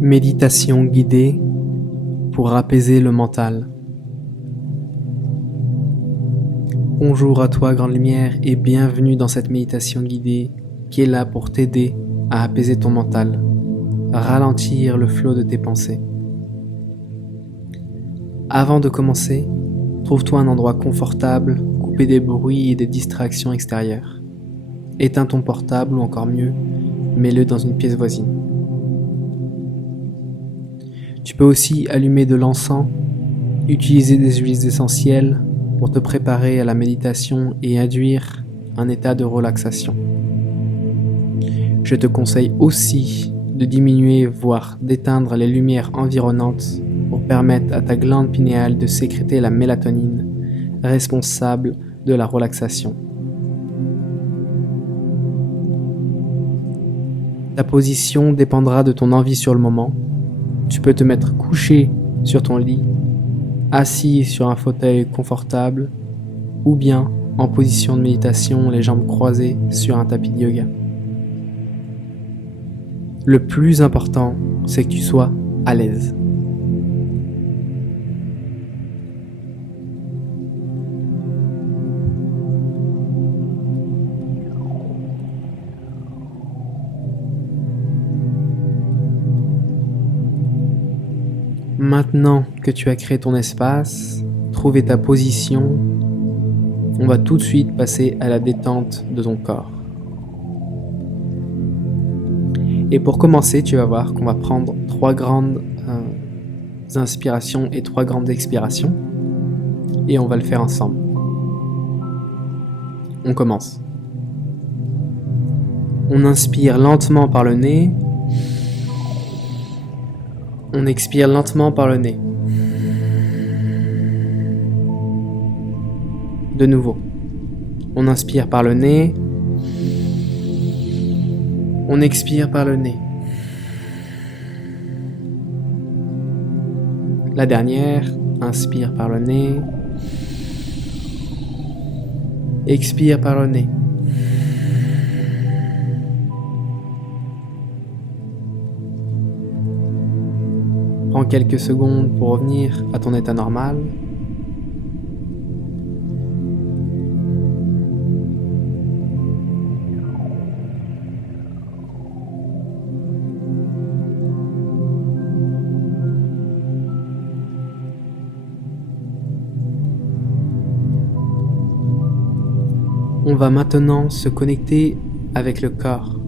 Méditation guidée pour apaiser le mental. Bonjour à toi, Grande Lumière, et bienvenue dans cette méditation guidée qui est là pour t'aider à apaiser ton mental, ralentir le flot de tes pensées. Avant de commencer, trouve-toi un endroit confortable, coupé des bruits et des distractions extérieures. Éteins ton portable ou encore mieux, mets-le dans une pièce voisine. Tu peux aussi allumer de l'encens, utiliser des huiles essentielles pour te préparer à la méditation et induire un état de relaxation. Je te conseille aussi de diminuer voire d'éteindre les lumières environnantes pour permettre à ta glande pinéale de sécréter la mélatonine, responsable de la relaxation. Ta position dépendra de ton envie sur le moment. Tu peux te mettre couché sur ton lit, assis sur un fauteuil confortable, ou bien en position de méditation, les jambes croisées sur un tapis de yoga. Le plus important, c'est que tu sois à l'aise. Maintenant que tu as créé ton espace, trouvé ta position, on va tout de suite passer à la détente de ton corps. Et pour commencer, tu vas voir qu'on va prendre 3 grandes inspirations et 3 grandes expirations. Et on va le faire ensemble. On commence. On inspire lentement par le nez. On expire lentement par le nez. De nouveau. On inspire par le nez. On expire par le nez. La dernière, inspire par le nez. Expire par le nez. Prends quelques secondes pour revenir à ton état normal. On va maintenant se connecter avec le corps.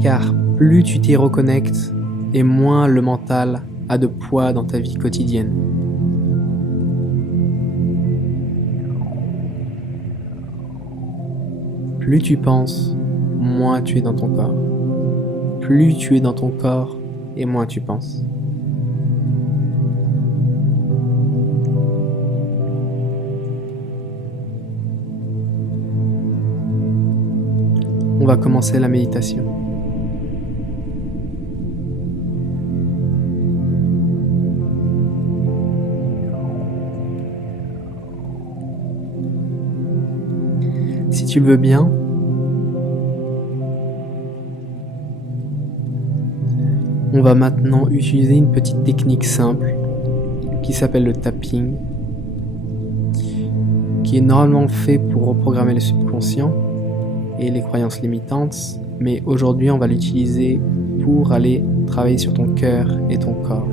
Car plus tu t'y reconnectes, et moins le mental a de poids dans ta vie quotidienne. Plus tu penses, moins tu es dans ton corps. Plus tu es dans ton corps, et moins tu penses. On va commencer la méditation. Si tu le veux bien, on va maintenant utiliser une petite technique simple qui s'appelle le tapping, qui est normalement fait pour reprogrammer le subconscient et les croyances limitantes, mais aujourd'hui on va l'utiliser pour aller travailler sur ton cœur et ton corps.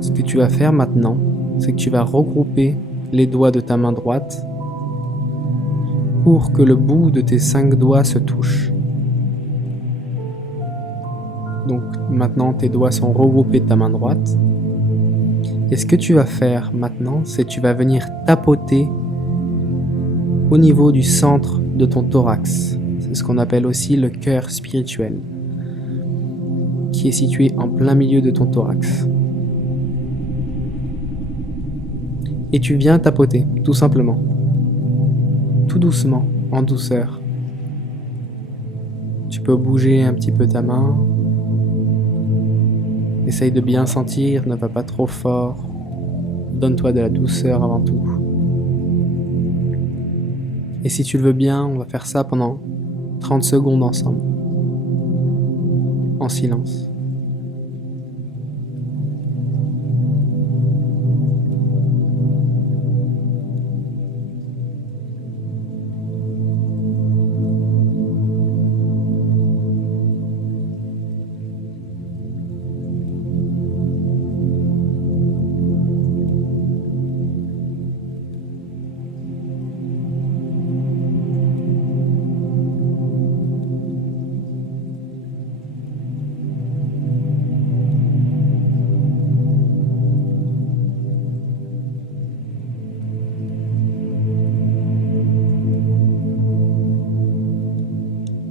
Ce que tu vas faire maintenant, c'est que tu vas regrouper les doigts de ta main droite pour que le bout de tes 5 doigts se touche. Donc maintenant tes doigts sont regroupés de ta main droite. Et ce que tu vas faire maintenant, c'est que tu vas venir tapoter au niveau du centre de ton thorax. C'est ce qu'on appelle aussi le cœur spirituel, qui est situé en plein milieu de ton thorax. Et tu viens tapoter, tout simplement. Tout doucement, en douceur. Tu peux bouger un petit peu ta main. Essaye de bien sentir, ne va pas trop fort. Donne-toi de la douceur avant tout. Et si tu le veux bien, on va faire ça pendant 30 secondes ensemble, en silence.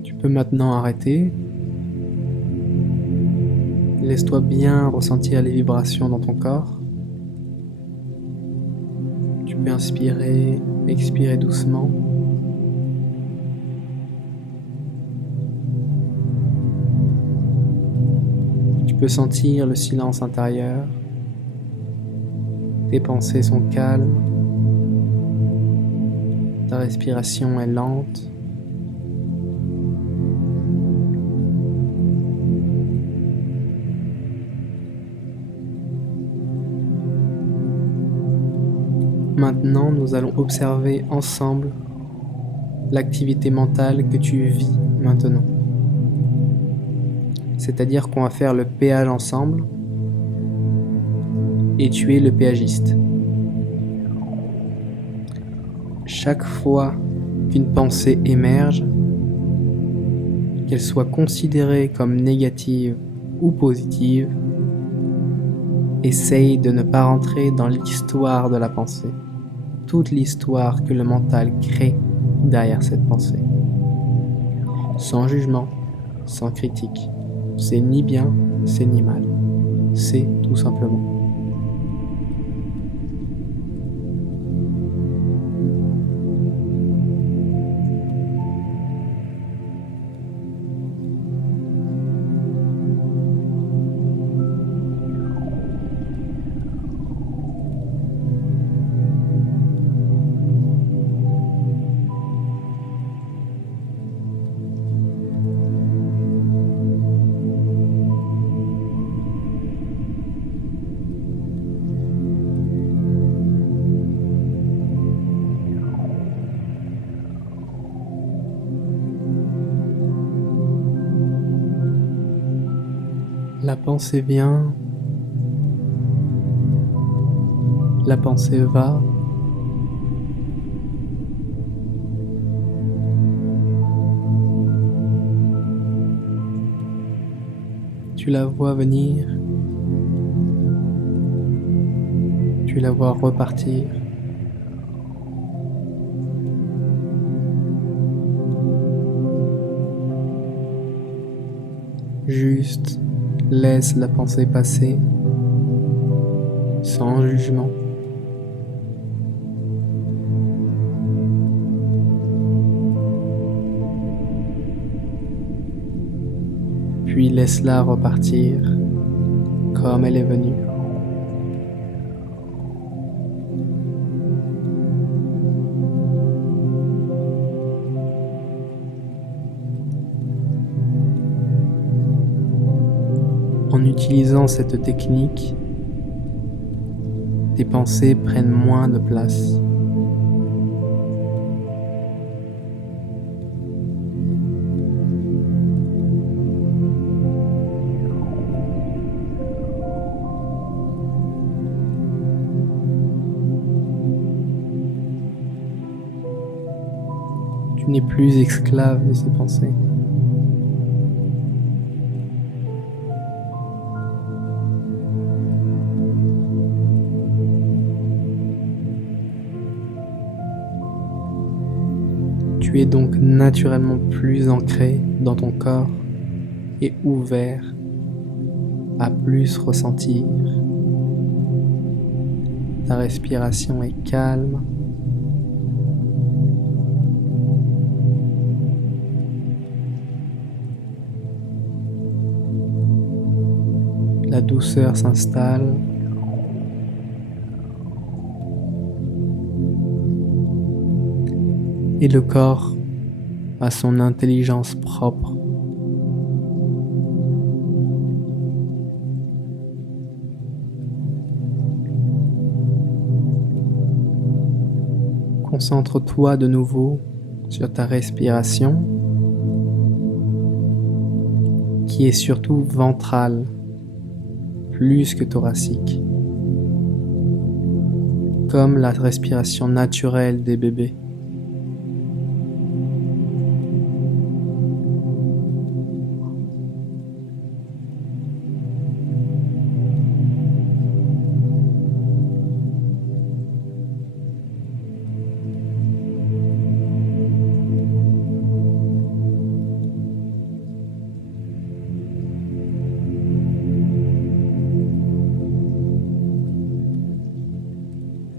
Tu peux maintenant arrêter. Laisse-toi bien ressentir les vibrations dans ton corps. Tu peux inspirer, expirer doucement. Tu peux sentir le silence intérieur. Tes pensées sont calmes. Ta respiration est lente. Maintenant, nous allons observer ensemble l'activité mentale que tu vis maintenant. C'est-à-dire qu'on va faire le péage ensemble et tu es le péagiste. Chaque fois qu'une pensée émerge, qu'elle soit considérée comme négative ou positive, essaye de ne pas rentrer dans l'histoire de la pensée. Toute l'histoire que le mental crée derrière cette pensée. Sans jugement, sans critique. C'est ni bien, c'est ni mal. C'est tout simplement. La pensée vient, la pensée va. Tu la vois venir, tu la vois repartir. Juste laisse la pensée passer, sans jugement. Puis laisse-la repartir comme elle est venue. En utilisant cette technique, tes pensées prennent moins de place. Tu n'es plus esclave de ces pensées. Tu es donc naturellement plus ancré dans ton corps et ouvert à plus ressentir. Ta respiration est calme. La douceur s'installe. Et le corps à son intelligence propre. Concentre-toi de nouveau sur ta respiration, qui est surtout ventrale, plus que thoracique, comme la respiration naturelle des bébés.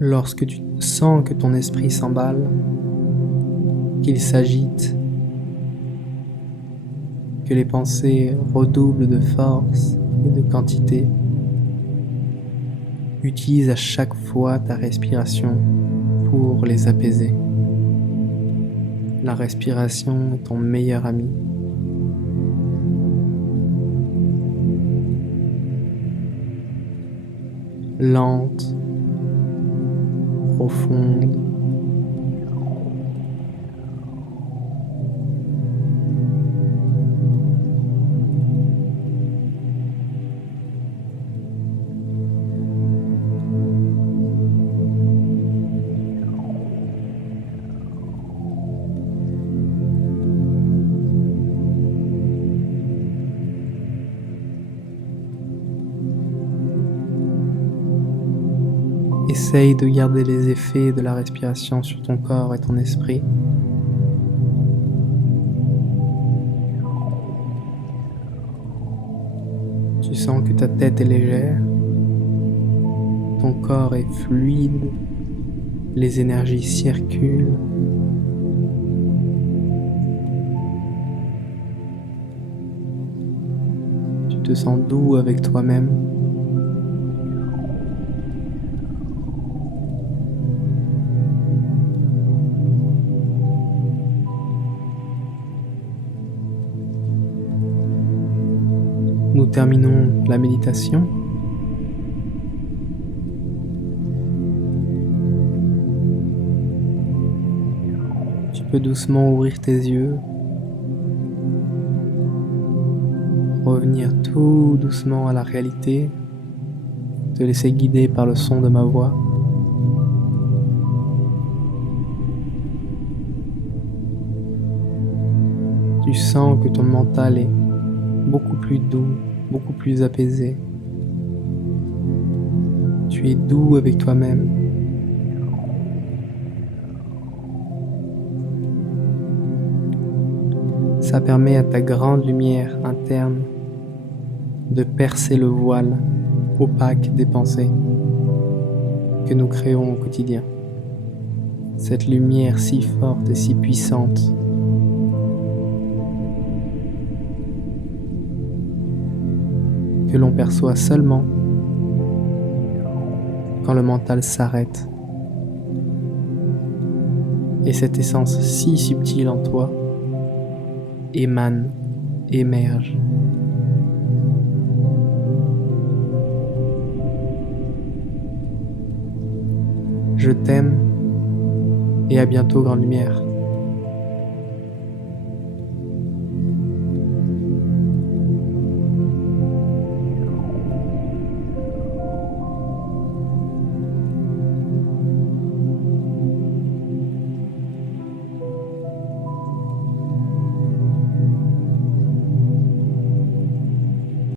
Lorsque tu sens que ton esprit s'emballe, qu'il s'agite, que les pensées redoublent de force et de quantité, utilise à chaque fois ta respiration pour les apaiser. La respiration est ton meilleur ami. Lente, profonde, essaye de garder les effets de la respiration sur ton corps et ton esprit. Tu sens que ta tête est légère, ton corps est fluide, les énergies circulent. Tu te sens doux avec toi-même. Nous terminons la méditation. Tu peux doucement ouvrir tes yeux, revenir tout doucement à la réalité, te laisser guider par le son de ma voix. Tu sens que ton mental est beaucoup plus doux, beaucoup plus apaisé. Tu es doux avec toi-même. Ça permet à ta grande lumière interne de percer le voile opaque des pensées que nous créons au quotidien. Cette lumière si forte et si puissante que l'on perçoit seulement quand le mental s'arrête. Et cette essence si subtile en toi émane, émerge. Je t'aime et à bientôt, grande lumière.